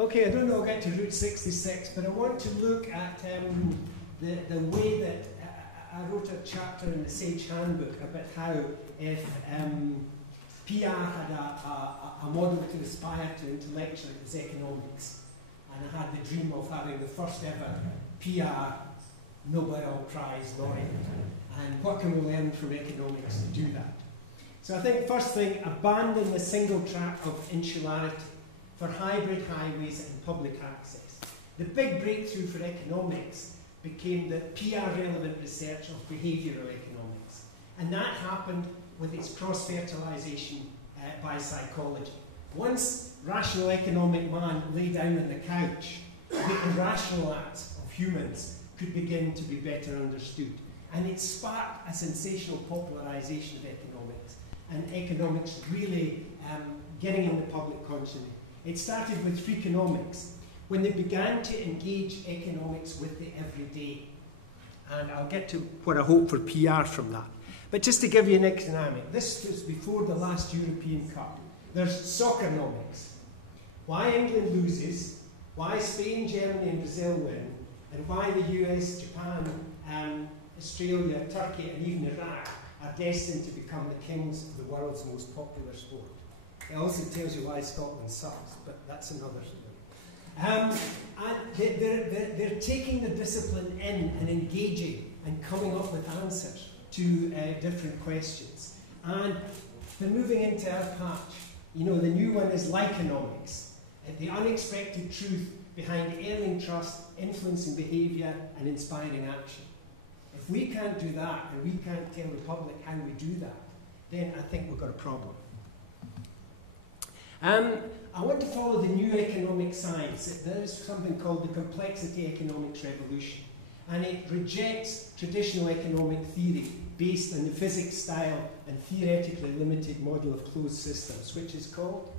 Okay, I don't know I'll get to Route 66, but I want to look at the way that I wrote a chapter in the Sage Handbook about how if PR had a model to aspire to intellectually, it was economics. And I had the dream of having the first ever PR Nobel Prize laureate. And what can we learn from economics to do that? So I think first thing, abandon the single track of insularity for hybrid highways and public access. The big breakthrough for economics became the PR-relevant research of behavioural economics. And that happened with its cross-fertilisation by psychology. Once rational economic man lay down on the couch, the irrational acts of humans could begin to be better understood. And it sparked a sensational popularisation of economics, and economics really getting in the public consciousness. It started with Freakonomics, when they began to engage economics with the everyday. And I'll get to what I hope for PR from that. But just to give you an example, this was before the last European Cup. There's Soccernomics. Why England loses, why Spain, Germany and Brazil win, and why the US, Japan, Australia, Turkey and even Iraq are destined to become the kings of the world's most popular sport. It also tells you why Scotland sucks, but that's another story. And they're taking the discipline in and engaging and coming up with answers to different questions. And they're moving into our patch. You know, the new one is Likeonomics, the unexpected truth behind earning trust, influencing behaviour and inspiring action. If we can't do that, and we can't tell the public how we do that, then I think we've got a problem. I want to follow the new economic science. There is something called the complexity economics revolution, and it rejects traditional economic theory based on the physics style and theoretically limited model of closed systems, which is called,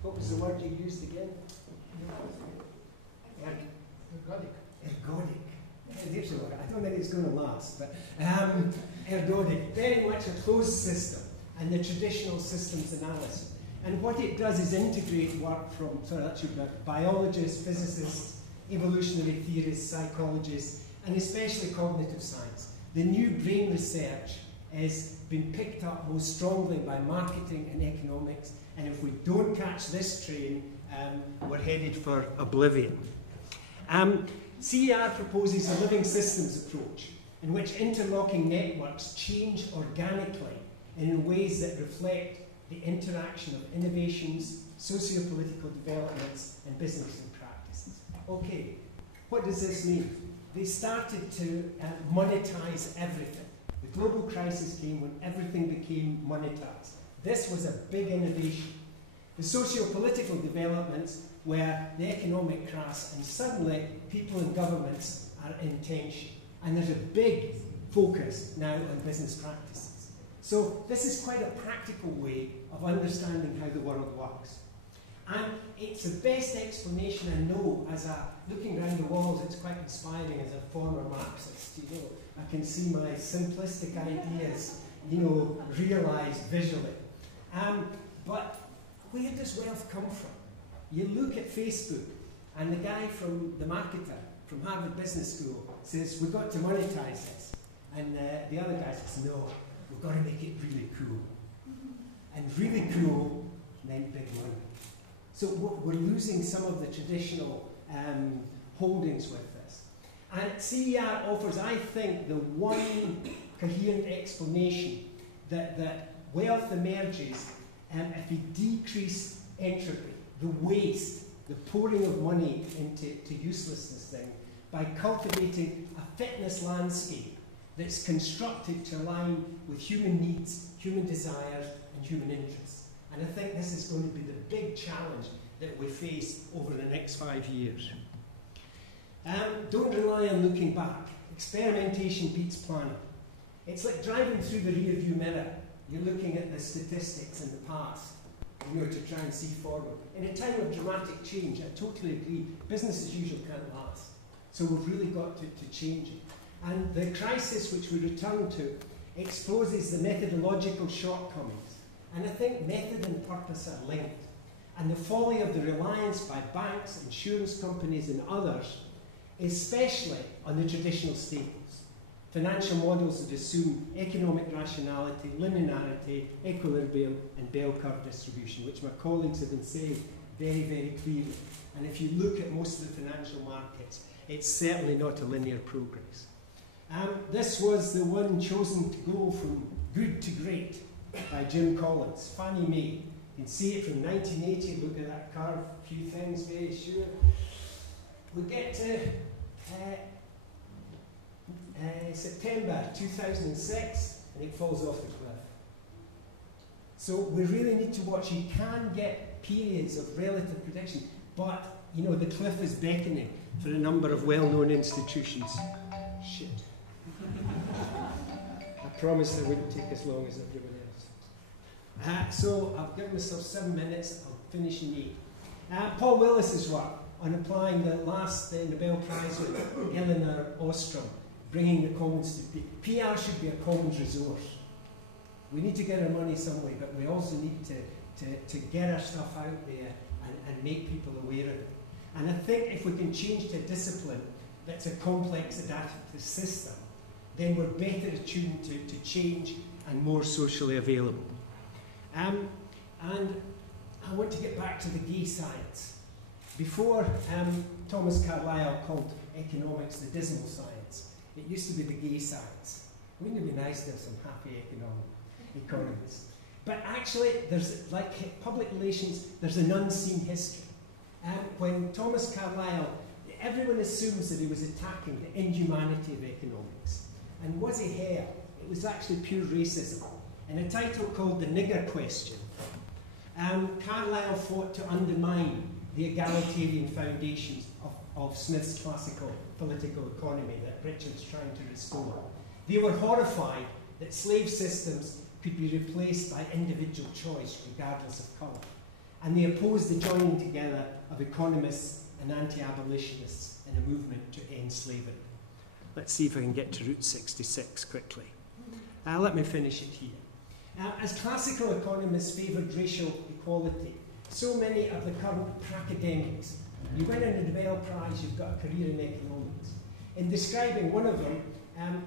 what was the word you used again? Ergodic. There's a word. I don't think it's going to last, but ergodic. Very much a closed system and the traditional systems analysis. And what it does is integrate work from, biologists, physicists, evolutionary theorists, psychologists, and especially cognitive science. The new brain research has been picked up most strongly by marketing and economics, and if we don't catch this train, we're headed for oblivion. CER proposes a living systems approach in which interlocking networks change organically and in ways that reflect the interaction of innovations, socio-political developments, and business and practices. Okay, what does this mean? They started to monetize everything. The global crisis came when everything became monetized. This was a big innovation. The socio-political developments were the economic crash, and suddenly people and governments are in tension. And there's a big focus now on business practices. So this is quite a practical way of understanding how the world works. And it's the best explanation I know as looking around the walls, it's quite inspiring as a former Marxist. You know, I can see my simplistic ideas, you know, realized visually. But where does wealth come from? You look at Facebook, and the guy from the marketer from Harvard Business School says, we've got to monetize this. And the other guy says, no, we've got to make it really cool. And really cool meant big money. So we're losing some of the traditional holdings with this. And CER offers, I think, the one coherent explanation that wealth emerges if you decrease entropy, the waste, the pouring of money into uselessness thing, by cultivating a fitness landscape that's constructed to align with human needs, human desires, and human interests. And I think this is going to be the big challenge that we face over the next 5 years. Don't rely on looking back. Experimentation beats planning. It's like driving through the rear-view mirror. You're looking at the statistics in the past, you know, to try and see forward. In a time of dramatic change, I totally agree, business as usual can't last. So we've really got to change it. And the crisis which we return to exposes the methodological shortcomings. And I think method and purpose are linked. and the folly of the reliance by banks, insurance companies and others, especially on the traditional staples. Financial models that assume economic rationality, linearity, equilibrium and bell curve distribution, which my colleagues have been saying very, very clearly. And if you look at most of the financial markets, it's certainly not a linear progress. This was the one chosen to go from good to great by Jim Collins, Fannie Mae. You can see it from 1980, look at that curve, a few things very sure. We get to September 2006 and it falls off the cliff. So we really need to watch. You can get periods of relative prediction, but you know the cliff is beckoning for a number of well-known institutions. Shit. I promised it wouldn't take as long as everyone else. So I've given myself 7 minutes, I'll finish in 8. Paul Willis's work on applying the last Nobel Prize with Elinor Ostrom, bringing the commons to PR should be a commons resource. We need to get our money some way, but we also need to get our stuff out there and make people aware of it. And I think if we can change to a discipline that's a complex adaptive system, then we're better attuned to change and more socially available. And I want to get back to the gay science. Before Thomas Carlyle called economics the dismal science, it used to be the gay science. Wouldn't it be nice to have some happy economists? But actually, there's, like public relations, there's an unseen history. When Thomas Carlyle, everyone assumes that he was attacking the inhumanity of economics. And was he here? It was actually pure racism. In a title called The Nigger Question, Carlyle fought to undermine the egalitarian foundations of Smith's classical political economy that Richard's trying to restore. They were horrified that slave systems could be replaced by individual choice regardless of colour. And they opposed the joining together of economists and anti-abolitionists in a movement to end slavery. Let's see if I can get to Route 66 quickly. Let me finish it here. As classical economists favoured racial equality, so many of the current academics, you win a Nobel Prize, you've got a career in economics. In describing one of them,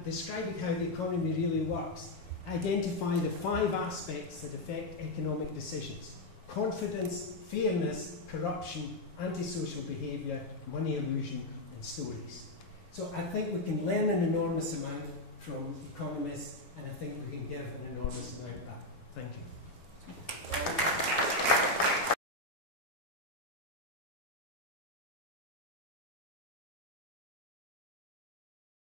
describing how the economy really works, identify the 5 aspects that affect economic decisions: confidence, fairness, corruption, antisocial behaviour, money illusion, and stories. So I think we can learn an enormous amount from economists, and I think we can give an enormous amount back. Thank you.